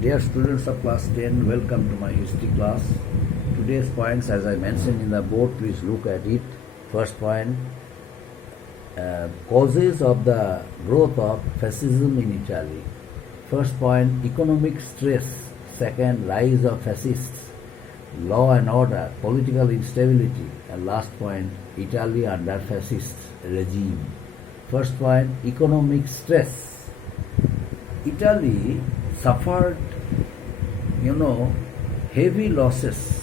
Dear students of class 10, welcome to my history class. Today's points, as I mentioned in the board, please look at it. First point, causes of the growth of fascism in Italy. First point, economic stress. Second, rise of fascists. Law and order, political instability. And last point, Italy under fascist regime. First point, economic stress. Italy suffered, heavy losses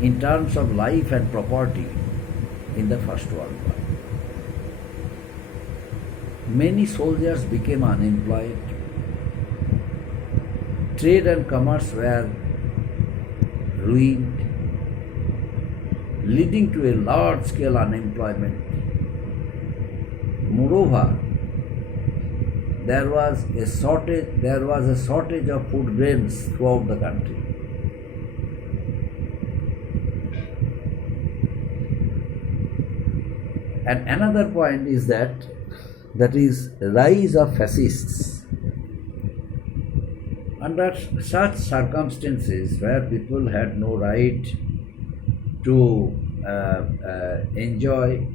in terms of life and property in the First World War. Many soldiers became unemployed. Trade and commerce were ruined, leading to a large-scale unemployment. Moreover, there was a shortage of food grains throughout the country. And another point is that is rise of fascists. Under such circumstances where people had no right to enjoy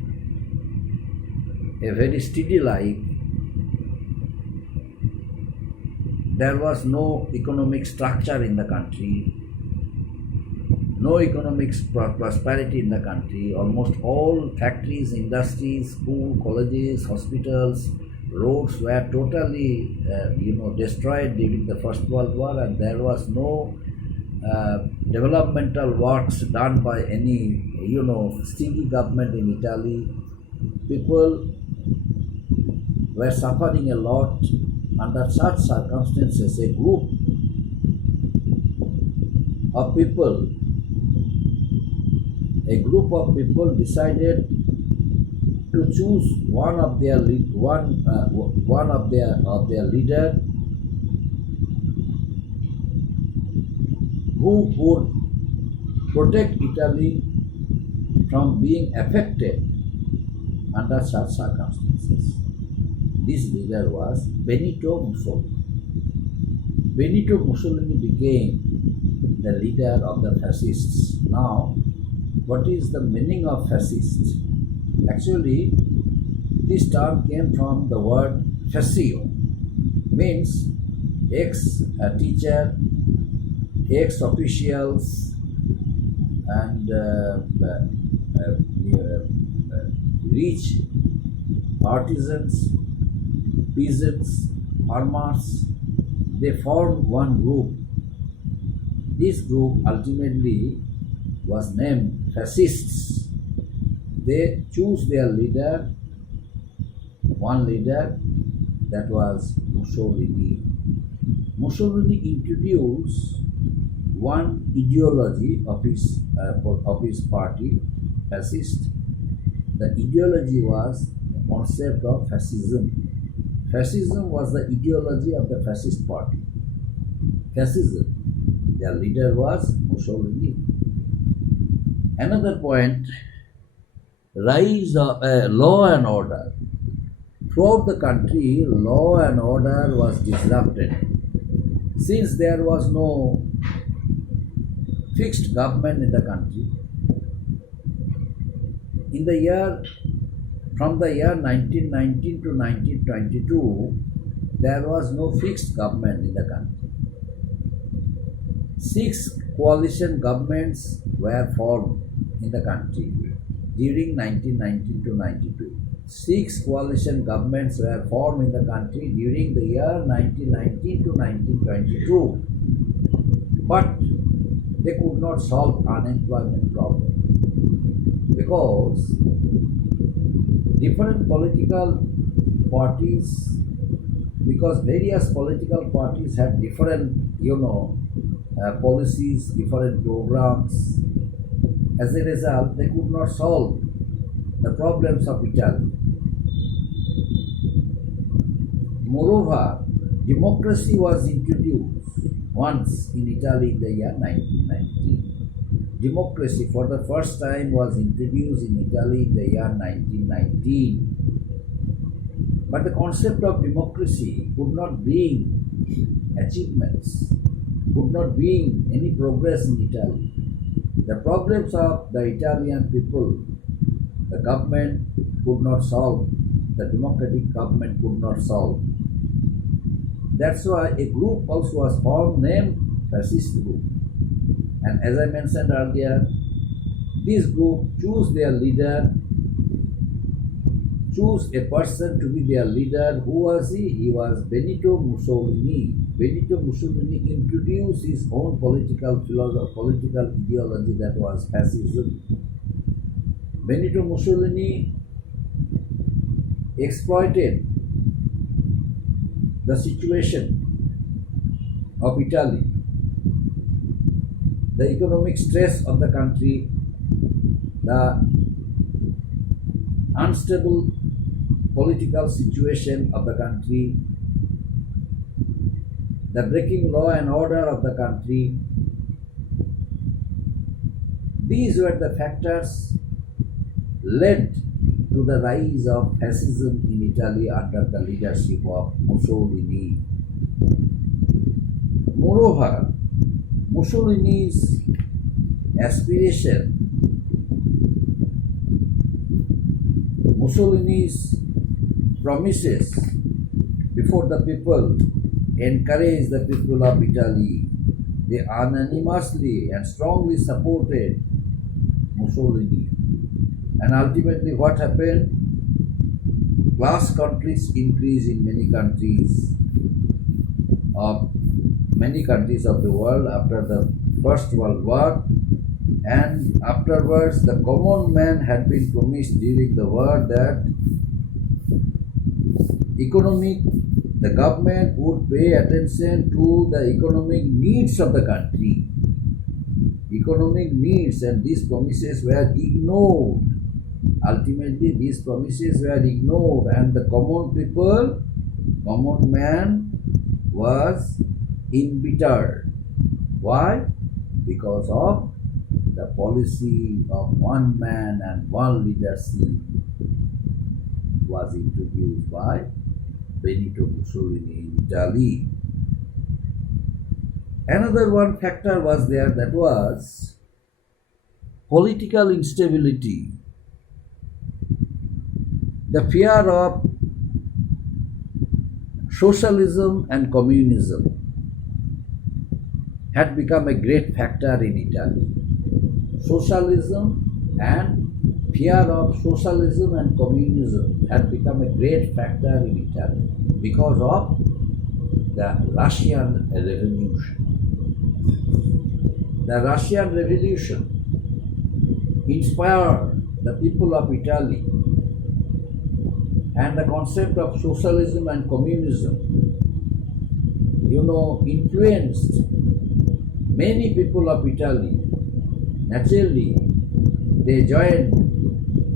a very steady life, there was no economic structure in the country, no economic prosperity in the country. Almost all factories, industries, schools, colleges, hospitals, roads were totally destroyed during the First World War, and there was no developmental works done by any steady government in Italy. People were suffering a lot. Under such circumstances, a group of people decided to choose one of their leader who would protect Italy from being affected under such circumstances. This leader was Benito Mussolini. Benito Mussolini became the leader of the fascists. Now, what is the meaning of fascist? Actually, this term came from the word fascio, means ex-teacher, ex-officials, and rich artisans, peasants, farmers. They formed one group. This group ultimately was named fascists. They chose their leader, one leader, that was Mussolini. Mussolini introduced one ideology of his party, fascist. The ideology was the concept of fascism. Fascism was the ideology of the fascist party. Fascism. Their leader was Mussolini. Another point, rise of law and order. Throughout the country, law and order was disrupted. Since there was no fixed government in the country, from the year 1919 to 1922, there was no fixed government in the country. 6 coalition governments were formed in the country during 1919 to 92. 6 coalition governments were formed in the country during the year 1919 to 1922. But they could not solve unemployment problem because various political parties had different, policies, different programs. As a result, they could not solve the problems of Italy. Moreover, democracy was introduced once in Italy in the year 1919. Democracy for the first time was introduced in Italy in the year 1919. But the concept of democracy could not bring achievements, could not bring any progress in Italy. The problems of the Italian people, the government could not solve, the democratic government could not solve. That's why a group also was formed named fascist group. And as I mentioned earlier, this group choose their leader, choose a person to be their leader. Who was he? He was Benito Mussolini. Benito Mussolini introduced his own political philosophy, political ideology, that was fascism. Benito Mussolini exploited the situation of Italy, the economic stress of the country, the unstable political situation of the country, the breaking law and order of the country. These were the factors led to the rise of fascism in Italy under the leadership of Mussolini. Moreover, Mussolini's aspiration, Mussolini's promises before the people encouraged the people of Italy. They unanimously and strongly supported Mussolini. And ultimately what happened? Class conflicts increased in many countries of the world after the First World War, and afterwards the common man had been promised during the war that the government would pay attention to the economic needs of the country. Economic needs, and these promises were ignored. Ultimately, these promises were ignored, and the common man was embittered. Why? Because of the policy of one man and one leadership was introduced by Benito Mussolini in Italy. Another one factor was there, that was political instability. The fear of socialism and communism had become a great factor in Italy. Socialism and fear of socialism and communism had become a great factor in Italy because of the Russian Revolution. The Russian Revolution inspired the people of Italy, and the concept of socialism and communism, influenced many people of Italy. Naturally, they joined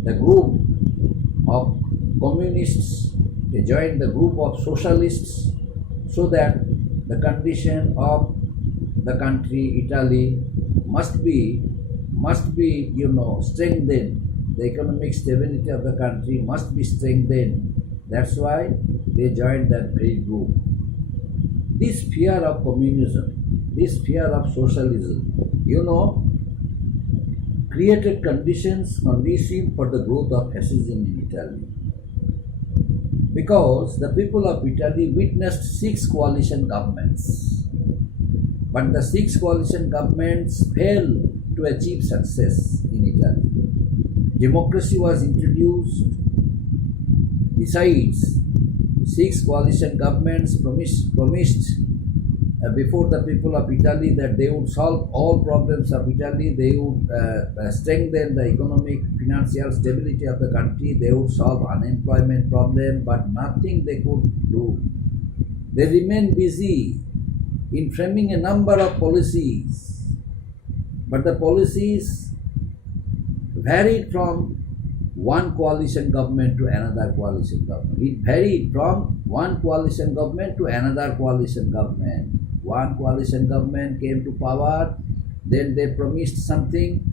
the group of communists, they joined the group of socialists, so that the condition of the country, Italy, must be strengthened. The economic stability of the country must be strengthened. That's why they joined that great group. This fear of communism, this fear of socialism, created conditions conducive for the growth of fascism in Italy. Because the people of Italy witnessed 6 coalition governments. But the 6 coalition governments failed to achieve success in Italy. Democracy was introduced. Besides, 6 coalition governments promised before the people of Italy that they would solve all problems of Italy, they would strengthen the economic financial stability of the country, they would solve unemployment problem, but nothing they could do. They remained busy in framing a number of policies, but the policies varied from one coalition government to another coalition government. It varied from one coalition government to another coalition government. One coalition government came to power, then they promised something,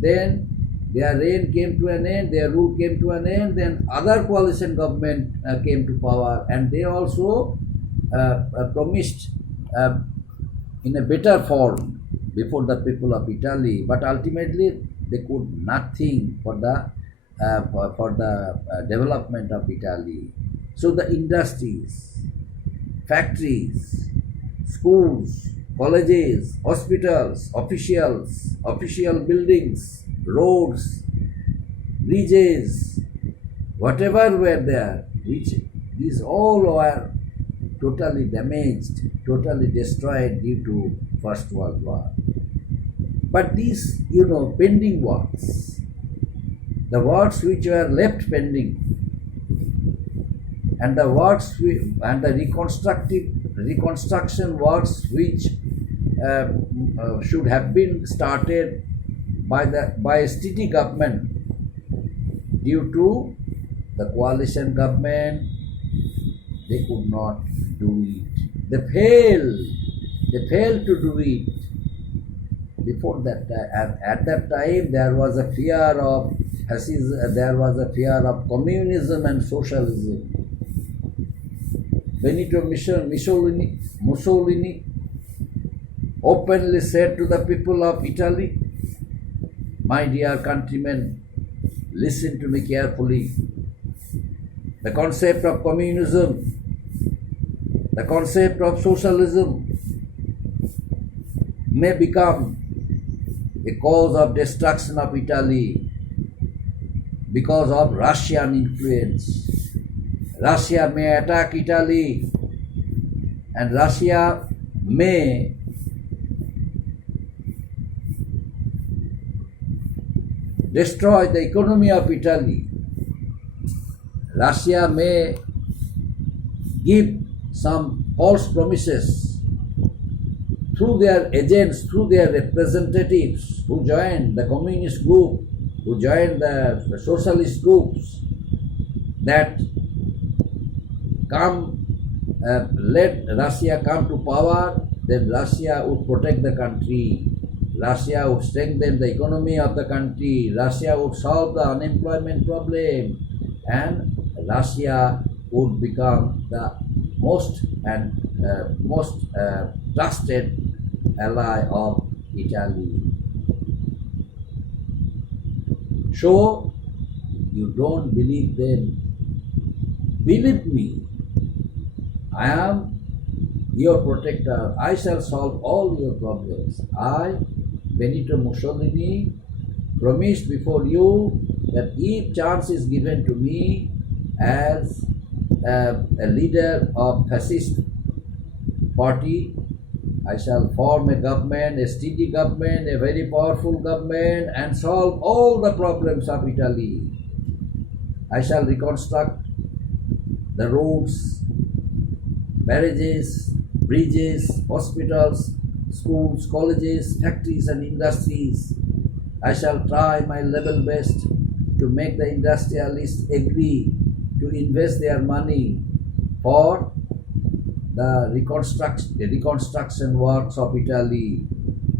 then Their reign came to an end, their rule came to an end, then other coalition government came to power, and they also promised in a better form before the people of Italy, but ultimately they could nothing for the development of Italy. So the industries, factories, schools, colleges, hospitals, official buildings, roads, bridges, whatever were there, which these all were totally damaged, totally destroyed due to First World War. But these, pending works, the works which were left pending, and the works and the reconstruction works which should have been started by a steady government, due to the coalition government, they could not do it. They failed to do it. Before that, at that time, there was a fear of fascism, there was a fear of communism and socialism. Benito Mussolini openly said to the people of Italy, "My dear countrymen, listen to me carefully. The concept of communism, the concept of socialism may become a cause of destruction of Italy because of Russian influence. Russia may attack Italy, and Russia may destroy the economy of Italy. Russia may give some false promises through their agents, through their representatives who join the communist group, who join the socialist groups, that let Russia come to power, then Russia would protect the country. Russia would strengthen the economy of the country. Russia would solve the unemployment problem, and Russia would become the most trusted ally of Italy." So, you don't believe them. Believe me, I am your protector. I shall solve all your problems. I, Benito Mussolini, promised before you that if chance is given to me as a leader of fascist party, I shall form a government, a steady government, a very powerful government, and solve all the problems of Italy. I shall reconstruct the roads, barrages, bridges, hospitals, schools, colleges, factories and industries. I shall try my level best to make the industrialists agree to invest their money for the reconstruction works of Italy,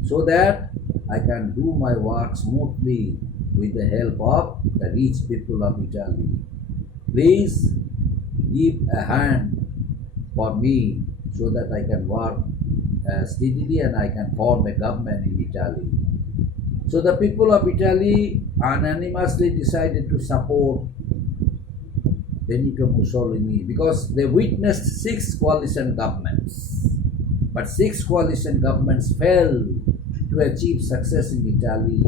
so that I can do my work smoothly with the help of the rich people of Italy. Please give a hand for me so that I can work steadily and I can form a government in Italy. So the people of Italy unanimously decided to support Benito Mussolini because they witnessed 6 coalition governments. But 6 coalition governments failed to achieve success in Italy.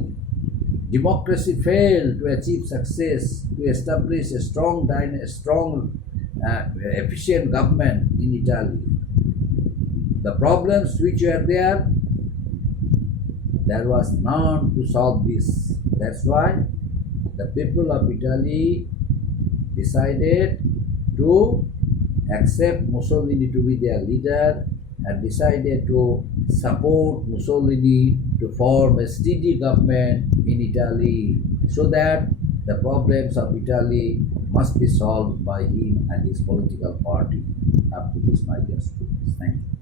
Democracy failed to achieve success to establish a strong, efficient government in Italy. The problems which were there was none to solve this. That's why the people of Italy decided to accept Mussolini to be their leader and decided to support Mussolini to form a steady government in Italy, so that the problems of Italy must be solved by him and his political party. Up to this, my dear students. Thank you.